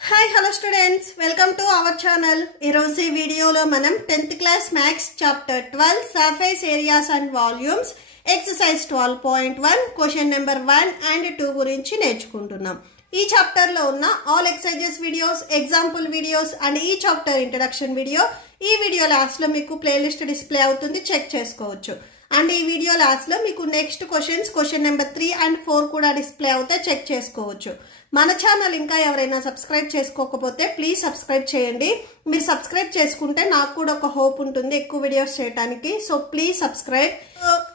Hi, hello students. Welcome to our channel. Ee video lo manam 10th class maths chapter 12 surface areas and volumes exercise 12.1 question number 1 and 2 గురించి నేర్చుకుంటున్నాం. ఈ chapter లో ఉన్న all exercises videos, example videos and ఈ chapter introduction video ఈ video last లో మీకు playlist display అవుతుంది, చెక్ చేసుకోవచ్చు. అండ్ ఈ వీడియో లాస్ట్ లో మీకు నెక్స్ట్ క్వశ్చన్ నెంబర్ 3 and 4 కూడా డిస్ప్లే అవుతాయి, చెక్ చేసుకోవచ్చు. మన ఛానల్ ఇంకా ఎవరైనా సబ్స్క్రైబ్ చేసుకోకపోతే ప్లీజ్ సబ్స్క్రైబ్ చేయండి. మీరు సబ్స్క్రైబ్ చేసుకుంటే నాకు కూడా ఒక హోప్ ఉంటుంది ఎక్కువ వీడియోస్ చేయడానికి. So please subscribe.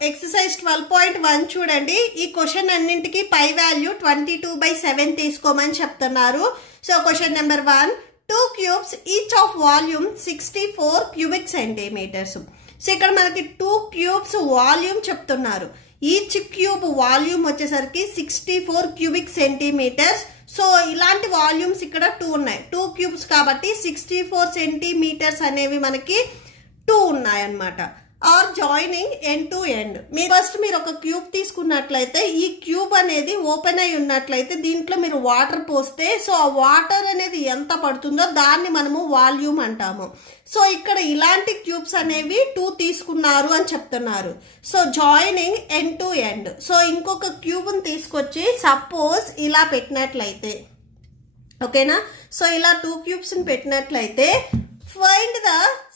ఎక్సర్సైజ్ 12.1 చూడండి. ఈ క్వశ్చన్ అన్నింటికి పై వాల్యూ 22/7 తీసుకోమని చెప్తున్నారు. So question number 1, 2 cubes each of volume 64 cubic centimeters. So ఇక్కడ మనకి 2 cubes వాల్యూమ్ చెప్తున్నారు. ఈచ్ క్యూబ్ వాల్యూమ్ వచ్చేసరికి 64 cubic centimeters. సో ఇలాంటి వాల్యూమ్స్ ఇక్కడ 2 ఉన్నాయి. 2 cubes కాబట్టి 64 centimeters అనేవి మనకి 2 ఉన్నాయి అన్నమాట. Or joining end to end. First మీరు ఒక క్యూబ్ తీసుకున్నట్లయితే ఈ క్యూబ్ అనేది ఓపెన్ అయి ఉన్నట్లయితే దీంట్లో మీరు వాటర్ పోస్తే సో ఆ వాటర్ అనేది ఎంత పడుతుందో దాన్ని మనము వాల్యూమ్ అంటాము. సో ఇక్కడ ఇలాంటి క్యూబ్స్ అనేవి 2 తీసుకున్నారు అని చెప్తున్నారు. So joining end to end. So ఇంకొక క్యూబ్ని తీసుకొచ్చి సపోజ్ ఇలా పెట్టినట్లయితే, ఓకేనా. సో ఇలా 2 cubes ని పెట్టినట్లయితే find the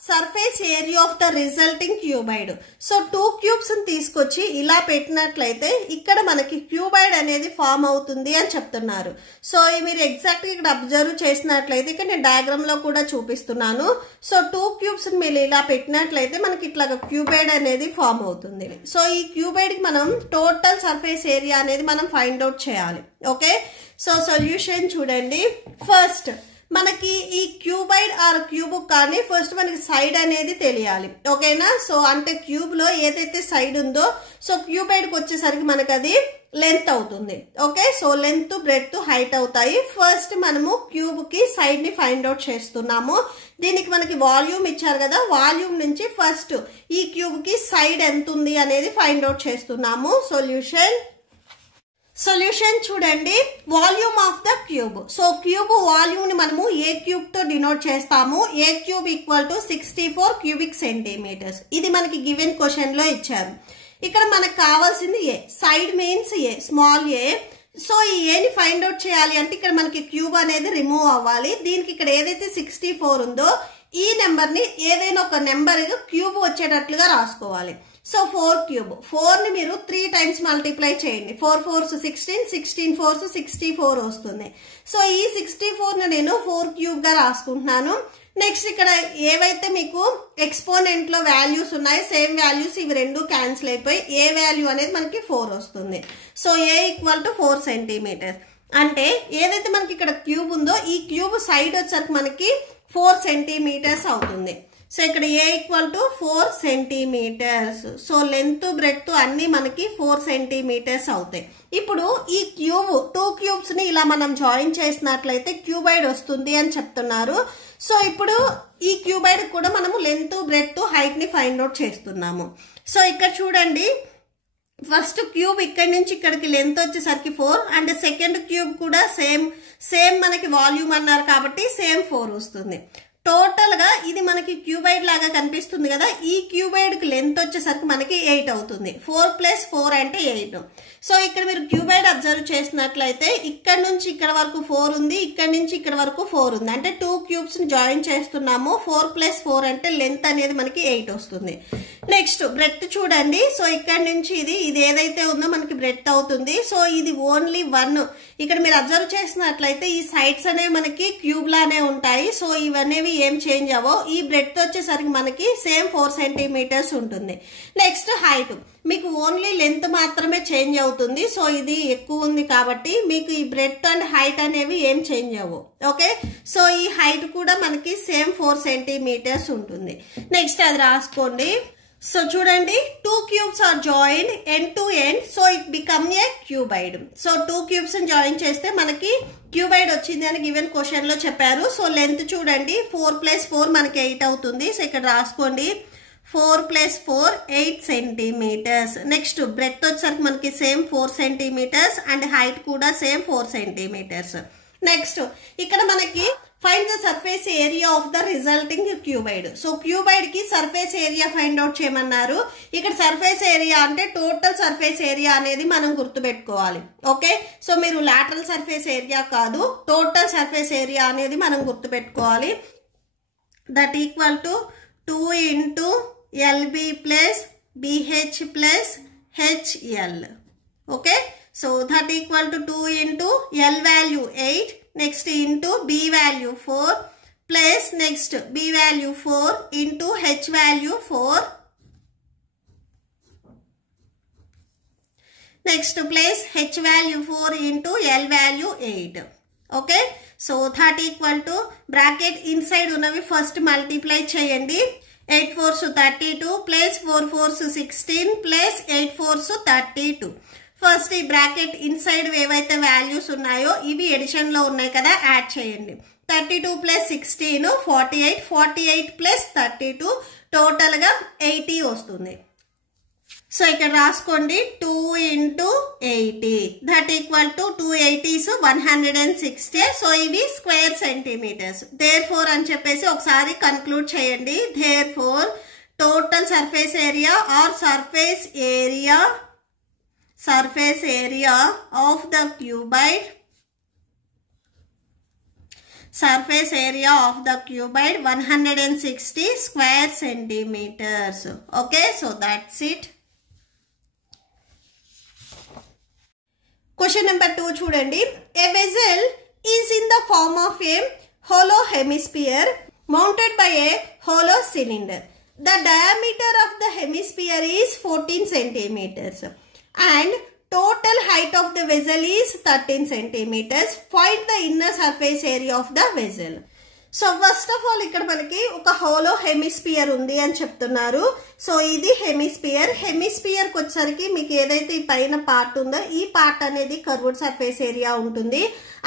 surface area of the resulting cuboid. So 2 cubes ని తీసుకొచ్చి ఇలా పెట్టినట్లయితే ఇక్కడ మనకి క్యూబైడ్ అనేది ఫామ్ అవుతుంది అని చెప్తున్నారు. సో మీరు ఎగ్జాక్ట్ గా ఇక్కడ అబ్జర్వ్ చేసినట్లయితే ఇక్కడ నేను డయాగ్రామ్ లో కూడా చూపిస్తున్నాను. సో 2 cubes ని మీరు ఇలా పెట్టినట్లయితే మనకి ఇట్లా క్యూబైడ్ అనేది ఫామ్ అవుతుంది. సో ఈ క్యూబైడ్ కి మనం టోటల్ సర్ఫేస్ ఏరియా అనేది మనం ఫైండ్ అవుట్ చేయాలి. ఓకే, సో సొల్యూషన్ చూడండి. ఫస్ట్ మనకి ఈ క్యూబైడ్ ఆర్ క్యూబ్ కానీ ఫస్ట్ మనకి సైడ్ అనేది తెలియాలి, ఓకేనా. సో అంటే క్యూబ్ లో ఏదైతే సైడ్ ఉందో సో క్యూబైడ్ కి వచ్చేసరికి మనకి అది లెంత్ అవుతుంది. Okay, so length, breadth, height అవుతాయి. ఫస్ట్ మనము క్యూబ్ కి సైడ్ ని ఫైండ్ అవుట్ చేస్తున్నాము. దీనికి మనకి వాల్యూమ్ ఇచ్చారు కదా, వాల్యూమ్ నుంచి ఫస్ట్ ఈ క్యూబ్ కి సైడ్ ఎంత ఉంది అనేది ఫైండ్ అవుట్ చేస్తున్నాము. సొల్యూషన్ చూడండి. Volume of the cube. So cube volume ని మనము ఏ క్యూబ్ తో డినోట్ చేస్తాము. A cube equal to 64 cubic centimeters. ఇది మనకి గివెన్ క్వశ్చన్ లో ఇచ్చారు. ఇక్కడ మనకు కావాల్సింది ఏ. సైడ్ మీన్స్ ఏ, స్మాల్ ఏ. సో ఈ ఏని ఫైండ్ అవుట్ చేయాలి అంటే ఇక్కడ మనకి క్యూబ్ అనేది రిమూవ్ అవ్వాలి. దీనికి ఇక్కడ ఏదైతే 64 ఉందో ఈ నెంబర్ ని ఏదైనా ఒక నెంబర్ క్యూబ్ వచ్చేటట్లుగా రాసుకోవాలి. సో 4 cube, 4 ని మీరు 3 times మల్టిప్లై చేయండి. 4 4s 16, 16 4s 64 వస్తుంది. సో ఈ 64 ని నేను 4 cube గా రాసుకుంటున్నాను. నెక్స్ట్ ఇక్కడ ఏవైతే మీకు ఎక్స్పోనెంట్ లో వాల్యూస్ ఉన్నాయో సేమ్ వాల్యూస్ ఇవి రెండు క్యాన్సిల్ అయిపోయి ఏ వాల్యూ అనేది మనకి 4 వస్తుంది. So A equal to 4 centimeters. అంటే ఏదైతే మనకి ఇక్కడ క్యూబ్ ఉందో ఈ క్యూబ్ సైడ్ వచ్చేసరికి మనకి 4 centimeters అవుతుంది. సో ఇక్కడ a equal to 4 centimeters. So length, breadth అన్ని మనకి 4 centimeters అవుతాయి. ఇప్పుడు ఈ క్యూబ్ 2 cubes ని ఇలా మనం జాయిన్ చేసినట్లయితే క్యూబైడ్ వస్తుంది అని చెప్తున్నారు. సో ఇప్పుడు ఈ క్యూబైడ్ కూడా మనము లెంత్, బ్రెడ్త్, హైట్ ని ఫైండ్ అవుట్ చేస్తున్నాము. సో ఇక్కడ చూడండి, ఫస్ట్ క్యూబ్ ఇక్కడ నుంచి ఇక్కడికి లెంత్ వచ్చేసరికి 4 అండ్ సెకండ్ క్యూబ్ కూడా సేమ్ మనకి వాల్యూమ్ అన్నారు కాబట్టి సేమ్ 4 వస్తుంది. టోటల్ గా ఇది మనకి క్యూబైడ్ లాగా కనిపిస్తుంది కదా, ఈ క్యూబైడ్ కి లెంత్ వచ్చేసరికి మనకి 8 అవుతుంది. 4 + 4 అంటే 8. సో ఇక్కడ మీరు క్యూబైడ్ అబ్జర్వ్ చేసినట్లయితే ఇక్కడ నుంచి ఇక్కడ వరకు 4 ఉంది, ఇక్కడ నుంచి ఇక్కడ వరకు 4 ఉంది. అంటే 2 cubes ని జాయిన్ చేస్తున్నాము. 4 + 4 అంటే లెంత్ అనేది మనకి 8 వస్తుంది. నెక్స్ట్ బ్రెడ్త్ చూడండి. సో ఇక్కడ నుంచి ఇది ఏదైతే ఉందో మనకి బ్రెడ్త్ అవుతుంది. సో ఇది ఓన్లీ 1. ఇక్కడ మీరు అబ్జర్వ్ చేసినట్లయితే ఈ సైడ్స్ అనేవి మనకి క్యూబ్ లానే ఉంటాయి. సో ఇవనేవి ఏం చేంజ్ అవ్వో. ఈ బ్రెడ్త్ వచ్చేసరికి మనకి సేమ్ 4 centimeters ఉంటుంది. నెక్స్ట్ హైట్ మీకు ఓన్లీ లెంత్ మాత్రమే చేంజ్ అవుతుంది. సో ఇది ఎక్కువ ఉంది కాబట్టి మీకు ఈ బ్రెడ్త్ అండ్ హైట్ అనేవి ఏం చేంజ్ అవ్వవు. ఓకే, సో ఈ హైట్ కూడా మనకి సేమ్ 4 centimeters ఉంటుంది. నెక్స్ట్ అది రాసుకోండి. సో చూడండి, 2 cubes are joined end to end, so it become a cuboid. So 2 cubes ని జాయిన్ చేస్తే మనకి క్యూబైడ్ వచ్చింది అని గివెన్ క్వశ్చన్ లో చెప్పారు. సో లెంత్ చూడండి, 4 + 4 మనకి 8 అవుతుంది. సో ఇక్కడ రాసుకోండి 4 + 4 8 centimeters. నెక్స్ట్ బ్రెడ్త్ వచ్చేసరికి మనకి సేమ్ 4 centimeters అండ్ హైట్ కూడా సేమ్ 4 centimeters. నెక్స్ట్ ఇక్కడ మనకి find the surface area of the resulting cuboid. So cuboid కి సర్ఫేస్ ఏరియా ఫైండ్ అవుట్ చేయమన్నారు. ఇక్కడ సర్ఫేస్ ఏరియా అంటే టోటల్ సర్ఫేస్ ఏరియా అనేది మనం గుర్తుపెట్టుకోవాలి. ఓకే, సో మీరు లాటరల్ సర్ఫేస్ ఏరియా కాదు, టోటల్ సర్ఫేస్ ఏరియా అనేది మనం గుర్తుపెట్టుకోవాలి. That equal to 2 into LB plus BH plus HL. Okay, so that equal to 2 into L value 8, next into B value 4 plus next B value 4 into H value 4. Next place H value 4 into L value 8. Okay, so that equal to bracket inside ఉన్నవి first multiply చేయండి. 8 4s 32 plus 4 4s 16 plus 8 4s 32. First ఈ bracket inside ఏవైతే values ఉన్నాయో ఇవి edition లో ఉన్నాయి కదా, add చేయండి. 32 plus 16 48, 48 plus 32 టోటల్ గా 80 వస్తుంది. సో ఇక్కడ రాసుకోండి 2 into 80 that equal to 280s 160. So ఇవి స్క్వేర్ సెంటీమీటర్స్. దేర్ ఫోర్ అని చెప్పేసి ఒకసారి కన్క్లూడ్ చేయండి. There four total surface area or surface area of the cuboid, surface area of the cuboid 160 square centimeters. Okay, so that's it. Question number 2 చూడండి. A vessel is in the form of a hollow hemisphere mounted by a hollow cylinder. The diameter of the hemisphere is 14 centimeters and total height of the vessel is 13 centimeters. Find the inner surface area of the vessel. So first of all ఇక్కడ మనకి ఒక hollow hemisphere ఉంది అని చెప్తున్నారు. So ఇది hemisphere. Hemisphere కి వచ్చేసరికి మీకు ఏదైతే ఈ పైన పార్ట్ ఉందో ఈ పార్ట్ అనేది కర్వ్డ్ సర్ఫేస్ ఏరియా ఉంటుంది.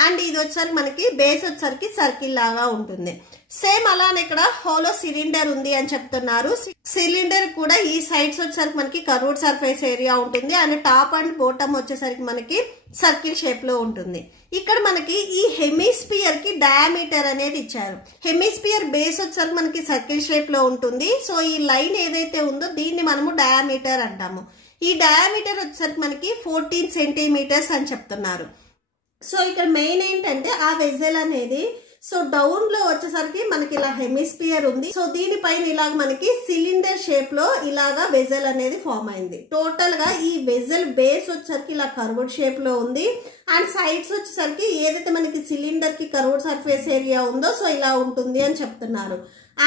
అండ్ ఇది వచ్చేసరికి మనకి బేస్ వచ్చేసరికి సర్కిల్ లాగా ఉంటుంది. సేమ్ అలానే ఇక్కడ హోలో సిలిండర్ ఉంది అని చెప్తున్నారు. సిలిండర్ కూడా ఈ సైడ్స్ వచ్చేసరికి మనకి కర్వ్డ్ సర్ఫేస్ ఏరియా ఉంటుంది అండ్ టాప్ అండ్ బాటమ్ వచ్చేసరికి మనకి సర్కిల్ షేప్ లో ఉంటుంది. ఇక్కడ మనకి ఈ హెమిస్పియర్ కి డయామీటర్ అనేది ఇచ్చారు. హెమిస్పియర్ బేస్ వచ్చేసరికి మనకి సర్కిల్ షేప్ లో ఉంటుంది. సో ఈ లైన్ ఏదైతే ఉందో దీన్ని మనము డయామీటర్ అంటాము. ఈ డయామీటర్ వచ్చేసరికి మనకి 14 సెంటీమీటర్స్ అని చెప్తున్నారు. సో ఇక్కడ మెయిన్ ఏంటంటే ఆ వెజల్ అనేది సో డౌన్ లో వచ్చేసరికి మనకి ఇలా హెమిస్పియర్ ఉంది. సో దీనిపైన ఇలాగ మనకి సిలిండర్ షేప్ లో ఇలాగా వెజల్ అనేది ఫామ్ అయింది. టోటల్ గా ఈ వెజల్ బేస్ వచ్చేసరికి ఇలా కర్వ్డ్ షేప్ లో ఉంది అండ్ సైడ్స్ వచ్చేసరికి ఏదైతే మనకి సిలిండర్ కి కర్వ్డ్ సర్ఫేస్ ఏరియా ఉందో సో ఇలా ఉంటుంది అని చెప్తున్నారు.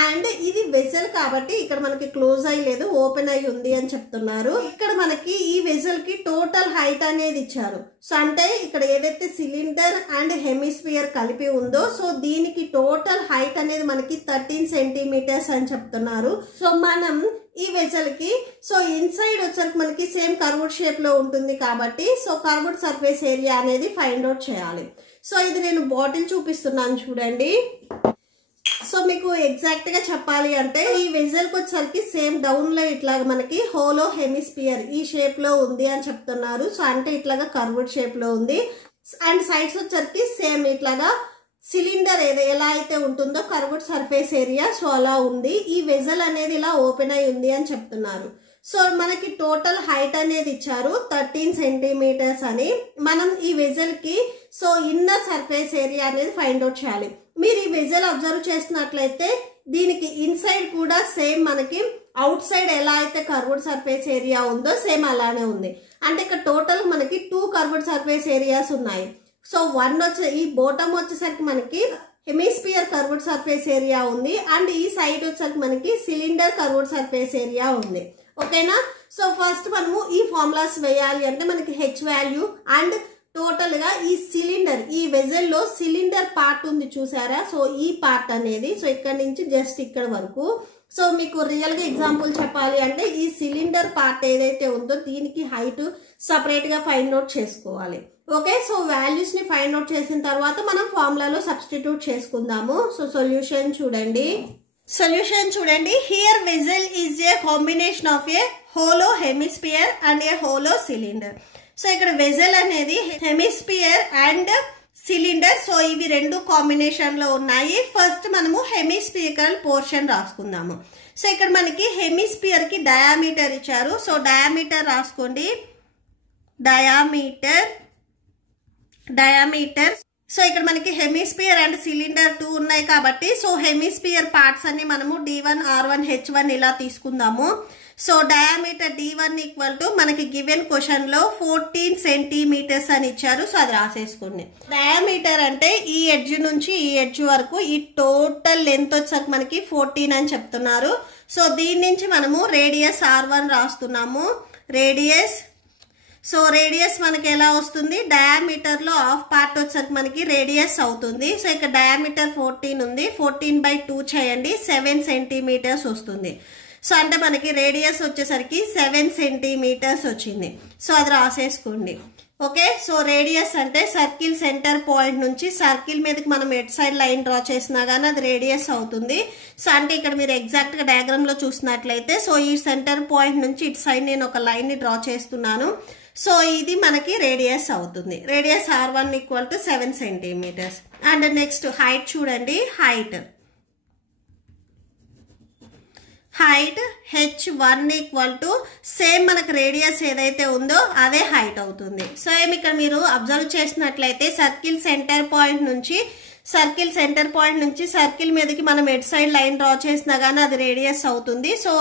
అండ్ ఇది వెజల్ కాబట్టి ఇక్కడ మనకి క్లోజ్ అయ్యి లేదు, ఓపెన్ అయి ఉంది అని చెప్తున్నారు. ఇక్కడ మనకి ఈ వెజల్ కి టోటల్ హైట్ అనేది ఇచ్చారు. సో అంటే ఇక్కడ ఏదైతే సిలిండర్ అండ్ హెమిస్పియర్ కలిపి ఉందో సో దీనికి టోటల్ హైట్ అనేది మనకి 13 సెంటీమీటర్స్ అని చెప్తున్నారు. సో మనం ఈ వెజల్ కి సో ఇన్సైడ్ వచ్చరికి మనకి సేమ్ కర్వ్డ్ షేప్ లో ఉంటుంది కాబట్టి సో కర్వ్డ్ సర్ఫేస్ ఏరియా అనేది ఫైండ్ అవుట్ చేయాలి. సో ఇది నేను బాటిల్ చూపిస్తున్నాను చూడండి. సో మీకు ఎగ్జాక్ట్ గా చెప్పాలి అంటే ఈ వెజల్ కి వచ్చరికి సేమ్ డౌన్ లో ఇట్లాగా మనకి హోలో హెమిస్పియర్ ఈ షేప్ లో ఉంది అని చెప్తున్నారు. సో అంటే ఇట్లాగా కర్వ్డ్ షేప్ లో ఉంది అండ్ సైడ్స్ వచ్చరికి సేమ్ ఇట్లాగా సిలిండర్ ఎలా అయితే ఉంటుందో కర్వ్డ్ సర్ఫేస్ ఏరియా సో అలా ఉంది. ఈ వెజల్ అనేది ఇలా ఓపెన్ అయి ఉంది అని చెప్తున్నారు. సో మనకి టోటల్ హైట్ అనేది ఇచ్చారు 13 సెంటీమీటర్స్ అని. మనం ఈ వెజల్ కి సో ఇన్నర్ సర్ఫేస్ ఏరియా అనేది ఫైండ్ అవుట్ చేయాలి. మీరు ఈ వెజల్ అబ్జర్వ్ చేసినట్లయితే దీనికి ఇన్సైడ్ కూడా సేమ్ మనకి అవుట్ సైడ్ ఎలా అయితే కర్వ్డ్ సర్ఫేస్ ఏరియా ఉందో సేమ్ అలానే ఉంది. అంటే ఇక్కడ టోటల్ మనకి 2 కర్వ్డ్ సర్ఫేస్ ఏరియాస్ ఉన్నాయి. సో ఈ బాటమ్ వచ్చేసరికి మనకి హెమిస్పియర్ కర్వ్డ్ సర్ఫేస్ ఏరియా ఉంది అండ్ ఈ సైడ్ వచ్చేసరికి మనకి సిలిండర్ కర్వ్డ్ సర్ఫేస్ ఏరియా ఉంది. ఓకేనా? సో ఫస్ట్ మనము ఈ ఫార్ములాస్ వేయాలి అంటే మనకి హెచ్ వాల్యూ అండ్ టోటల్ గా ఈ సిలిండర్ ఈ వెజల్ లో సిలిండర్ పార్ట్ ఉంది చూసారా. సో ఈ పార్ట్ అనేది సో ఇక్కడ నుంచి జస్ట్ ఇక్కడ వరకు. సో మీకు రియల్ గా ఎగ్జాంపుల్ చెప్పాలి అంటే ఈ సిలిండర్ పార్ట్ ఏదైతే ఉందో దీనికి హైట్ సపరేట్ గా ఫైండ్ అవుట్ చేసుకోవాలి. ఓకే, సో వాల్యూస్ ని ఫైండ్ అవుట్ చేసిన తర్వాత మనం ఫార్ములాలో సబ్స్టిట్యూట్ చేసుకుందాము. సో సొల్యూషన్ చూడండి. Here vessel is a combination of A hollow hemisphere and A hollow cylinder. So ఇక్కడ వెజల్ అనేది హెమిస్పియర్ అండ్ సిలిండర్. సో ఇవి రెండు కాంబినేషన్ లో ఉన్నాయి. ఫస్ట్ మనము హెమిస్పియరల్ పోర్షన్ రాసుకుందాము. సో ఇక్కడ మనకి హెమిస్పియర్ కి డయామీటర్ ఇచ్చారు. సో డయామీటర్ రాసుకోండి. డయామీటర్. సో ఇక్కడ మనకి హెమిస్పియర్ అండ్ సిలిండర్ 2 ఉన్నాయి కాబట్టి సో హెమిస్పియర్ పార్ట్స్ అన్ని మనము D1 R1 H1 ఇలా తీసుకుందాము. So diameter D1 equal to మనకి గివెన్ క్వశ్చన్ లో 14 సెంటీమీటర్స్ అని ఇచ్చారు. సో అది రాసేసుకోండి. డయామీటర్ అంటే ఈ ఎడ్జ్ నుంచి ఈ ఎడ్జ్ వరకు ఈ టోటల్ లెంత్ వచ్చేసరికి మనకి 14 అని చెప్తున్నారు. సో దీని నుంచి మనము రేడియస్ R1 రాస్తున్నాము. సో రేడియస్ మనకి ఎలా వస్తుంది, డయామీటర్ లో హాఫ్ పార్ట్ వచ్చేసరికి మనకి రేడియస్ అవుతుంది. సో ఇక్కడ డయామీటర్ 14 ఉంది, 14/2 చేయండి, 7 సెంటీమీటర్స్ వస్తుంది. సో అంటే మనకి రేడియస్ వచ్చేసరికి 7 సెంటీమీటర్స్ వచ్చింది. సో అది రాసేసుకోండి. ఓకే. సో రేడియస్ అంటే సర్కిల్ సెంటర్ పాయింట్ నుంచి సర్కిల్ మీదకి మనం ఎట్ సైడ్ లైన్ డ్రా చేసినా గానీ అది రేడియస్ అవుతుంది. సో అంటే ఇక్కడ మీరు ఎగ్జాక్ట్ గా డయాగ్రామ్ లో చూసినట్లయితే సో ఈ సెంటర్ పాయింట్ నుంచి ఇటు సైడ్ నేను ఒక లైన్ ని డ్రా చేస్తున్నాను. సో ఇది మనకి రేడియస్ అవుతుంది. Radius R1 equal to 7 centimetres. And next height చూడండి. Height H1 equal to same మనకు రేడియస్ ఏదైతే ఉందో అదే హైట్ అవుతుంది. సో ఏమి ఇక్కడ మీరు అబ్జర్వ్ చేసినట్లయితే సర్కిల్ సెంటర్ పాయింట్ నుంచి సర్కిల్ మీదకి మనం ఎట్ సైడ్ లైన్ డ్రా చేసినా కానీ అది రేడియస్ అవుతుంది. సో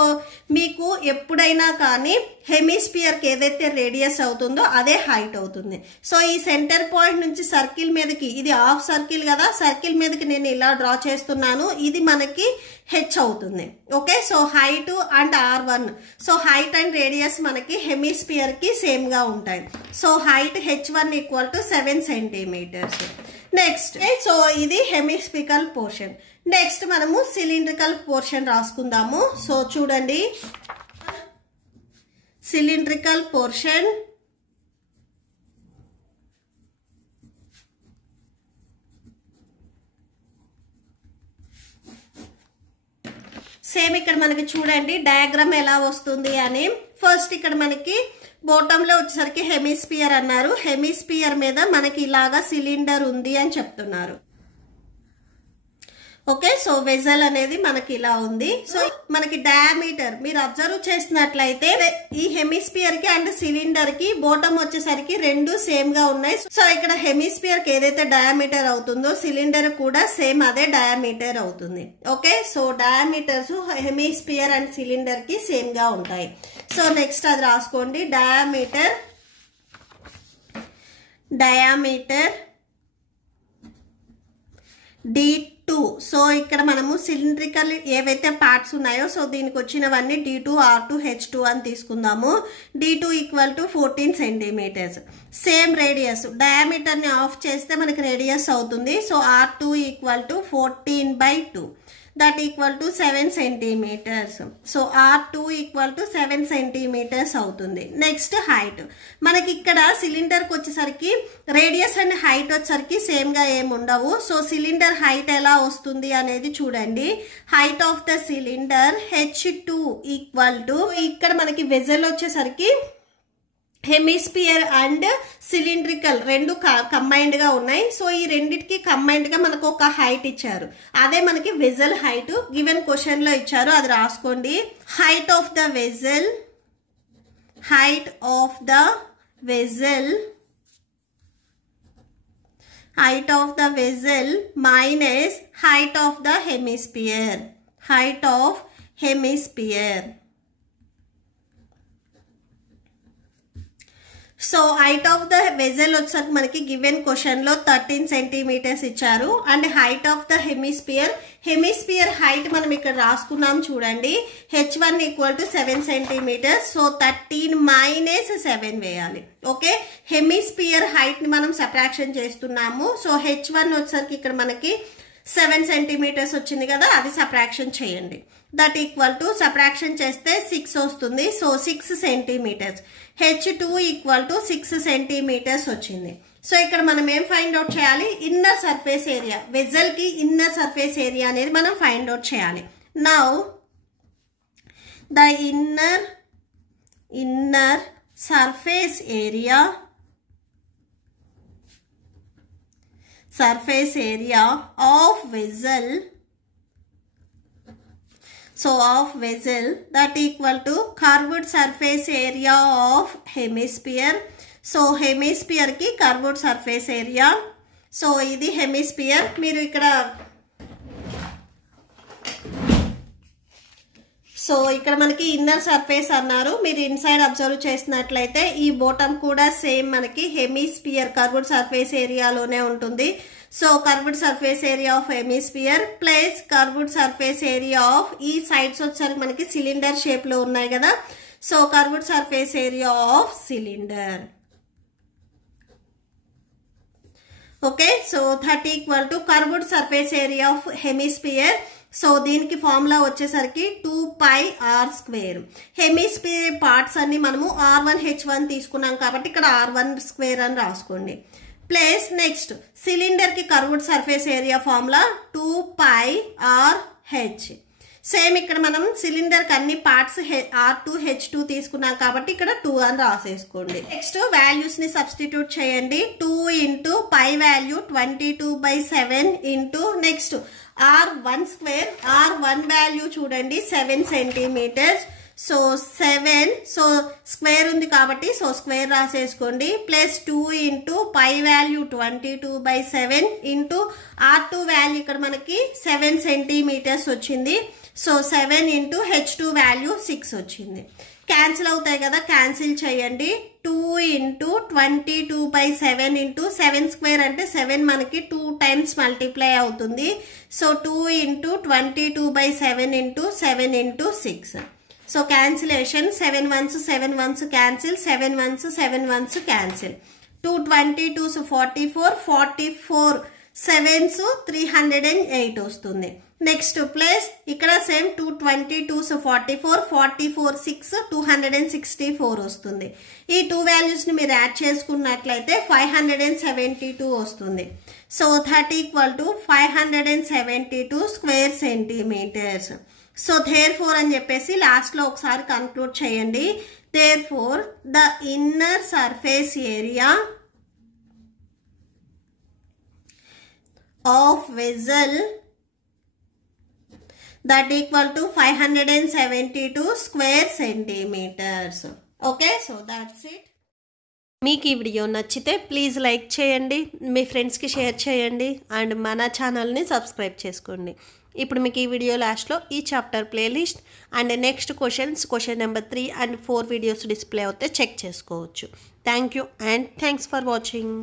మీకు ఎప్పుడైనా కానీ హెమిస్పియర్ కి ఏదైతే రేడియస్ అవుతుందో అదే హైట్ అవుతుంది. సో ఈ సెంటర్ పాయింట్ నుంచి సర్కిల్ మీదకి, ఇది హాఫ్ సర్కిల్ కదా, సర్కిల్ మీదకి నేను ఇలా డ్రా చేస్తున్నాను, ఇది మనకి హెచ్ అవుతుంది. Okay. So height and R1, so height and radius మనకి హెమిస్పియర్ కి సేమ్ గా ఉంటాయి. So height H1 equal to 7 centimetres. Next so ఇది హెమిస్పియరల్ పోర్షన్. నెక్స్ట్ మనము సిలిండ్రికల్ పోర్షన్ రాసుకుందాము. సో చూడండి, సిలిండ్రికల్ పోర్షన్ సేమ్ ఇక్కడ మనకి చూడండి డయాగ్రామ్ ఎలా వస్తుంది అని. ఫస్ట్ ఇక్కడ మనకి బాటమ్ లో వచ్చేసరికి హెమిస్పియర్ అన్నారు. హెమిస్పియర్ మీద మనకి ఇలాగా సిలిండర్ ఉంది అని చెప్తున్నారు. ఓకే. సో వెజల్ అనేది మనకి ఇలా ఉంది. సో మనకి డయామీటర్ మీరు అబ్జర్వ్ చేసినట్లయితే ఈ హెమిస్పియర్ కి అండ్ సిలిండర్ కి బాటమ్ వచ్చేసరికి రెండు సేమ్ గా ఉన్నాయి. సో ఇక్కడ హెమిస్పియర్ కి ఏదైతే డయామీటర్ అవుతుందో సిలిండర్ కూడా సేమ్ అదే డయామీటర్ అవుతుంది. Okay. So diameters hemisphere and cylinder కి సేమ్ గా ఉంటాయి. సో నెక్స్ట్ అది రాసుకోండి. Diameter D2. సో ఇక్కడ మనము సిలిండ్రికల్ ఏవైతే పార్ట్స్ ఉన్నాయో సో దీనికి వచ్చినవన్నీ D2 R2 H2 అని తీసుకుందాము. D2 equal to 14 centimetres. Same radius, diameter ని ఆఫ్ చేస్తే మనకి రేడియస్ అవుతుంది. So R2 equal to 14/2 that equal to 7 centimeters. So R2 equal to 7 centimeters అవుతుంది. నెక్స్ట్ హైట్ మనకి ఇక్కడ సిలిండర్ కి వచ్చేసరికి రేడియస్ అండ్ హైట్ వచ్చేసరికి సేమ్ గా ఏమి ఉండవు. సో సిలిండర్ హైట్ ఎలా వస్తుంది అనేది చూడండి. Height of the cylinder H2 equal to ఇక్కడ మనకి వెజల్ వచ్చేసరికి హెమిస్పియర్ అండ్ సిలిండ్రికల్ రెండు కంబైన్డ్ గా ఉన్నాయి. సో ఈ రెండిటికి కంబైన్డ్ గా మనకు ఒక హైట్ ఇచ్చారు, అదే మనకి వెజల్ హైట్ గివెన్ క్వశ్చన్ లో ఇచ్చారు, అది రాసుకోండి. Height of the vessel minus height of the hemisphere. So height of the vessel వచ్చేసరికి మనకి గివెన్ క్వశ్చన్ లో 13 సెంటీమీటర్స్ ఇచ్చారు. And height of the hemisphere height మనం ఇక్కడ రాసుకున్నాం చూడండి. H1 equal to 7 centimetres. So 13 minus 7 వేయాలి. ఓకే. హెమిస్పియర్ హైట్ ని మనం సబ్ట్రాక్షన్ చేస్తున్నాము. సో H1 వచ్చేసరికి ఇక్కడ మనకి 7 సెంటీమీటర్స్ వచ్చింది కదా, అది సబ్ట్రాక్షన్ చేయండి. దట్ ఈక్వల్ టు సబ్ట్రాక్షన్ చేస్తే 6 వస్తుంది. So 6 centimetres. H2 equal to 6 centimetres వచ్చింది. సో ఇక్కడ మనం ఏం ఫైండ్ అవుట్ చేయాలి, ఇన్నర్ సర్ఫేస్ ఏరియా, వెజల్ కి ఇన్నర్ సర్ఫేస్ ఏరియా అనేది మనం ఫైండ్ అవుట్ చేయాలి. Now the inner surface area surface area of vessel, so of vessel that equal to curved surface area of hemisphere. So hemisphere ki curved surface area. So ఇది hemisphere. మీరు ఇక్కడ so ఇక్కడ మనకి inner surface అన్నారు. మీరు inside observe చేసినట్లయితే ఈ bottom కూడా సేమ్ మనకి హెమిస్పియర్ కర్వ్డ్ సర్ఫేస్ ఏరియాలోనే ఉంటుంది. So curved surface area of hemisphere plus curved surface area of ఈ సైడ్స్ వచ్చేసరికి మనకి సిలిండర్ షేప్ లో ఉన్నాయి కదా. So curved surface area of cylinder. Okay, so that equal to curved surface area of hemisphere. So దీనికి formula వచ్చేసరికి 2πr². Hemisphere parts అన్ని మనము r1h1 తీసుకున్నాం కాబట్టి ఇక్కడ r1² అని రాసుకోండి. ప్లస్ నెక్స్ట్ సిలిండర్ కి curved surface area formula 2πrh. Same ఇక్కడ మనం సిలిండర్ కి అన్ని పార్ట్స్ r2h2 తీసుకున్నాం కాబట్టి ఇక్కడ 2 అని రాసేసుకోండి. నెక్స్ట్ వాల్యూస్ ని సబ్స్టిట్యూట్ చేయండి. 2 into pi value 22/7 into next r1². r1 value చూడండి 7 సెంటీమీటర్స్. సో 7, సో స్క్వేర్ ఉంది కాబట్టి సో స్క్వేర్ రాసేసుకోండి. Plus 2 into pi value 22/7 into r2 value ఇక్కడ మనకి 7 సెంటీమీటర్స్ వచ్చింది. సో 7 ఇంటూ h2 వాల్యూ 6 వచ్చింది. క్యాన్సిల్ అవుతాయి కదా, క్యాన్సిల్ చేయండి. 2 ఇంటూ 22/7 ఇంటూ 7² అంటే 7 మనకి 2 టైమ్స్ మల్టిప్లై అవుతుంది. So 2 into 22/7 into 7 into 6. So cancellation 7 1s 7 1s cancel, 7 1s 7 1s cancel. 2 22s 44, 44 7s 308 వస్తుంది. నెక్స్ట్ ప్లస్ ఇక్కడ సేమ్ 2 22s 44, 44 6 264 వస్తుంది. ఈ 2 వాల్యూస్ ని మీరు యాడ్ చేసుకున్నట్లయితే 572 వస్తుంది. So that equal to 572 square centimetres. So there four అని చెప్పేసి లాస్ట్ లో ఒకసారి కన్క్లూడ్ చేయండి. There four the inner surface area of vessel that equal to 572 square centimeters. Okay, so that's it. మీకు ఈ వీడియో నచ్చితే ప్లీజ్ లైక్ చేయండి, మీ ఫ్రెండ్స్కి షేర్ చేయండి అండ్ మన ఛానల్ని సబ్స్క్రైబ్ చేసుకోండి. ఇప్పుడు మీకు ఈ వీడియో లాస్ట్లో ఈ chapter playlist and next question number 3 and 4 videos display అవుతే చెక్ చేసుకోవచ్చు. Thank you and thanks for watching.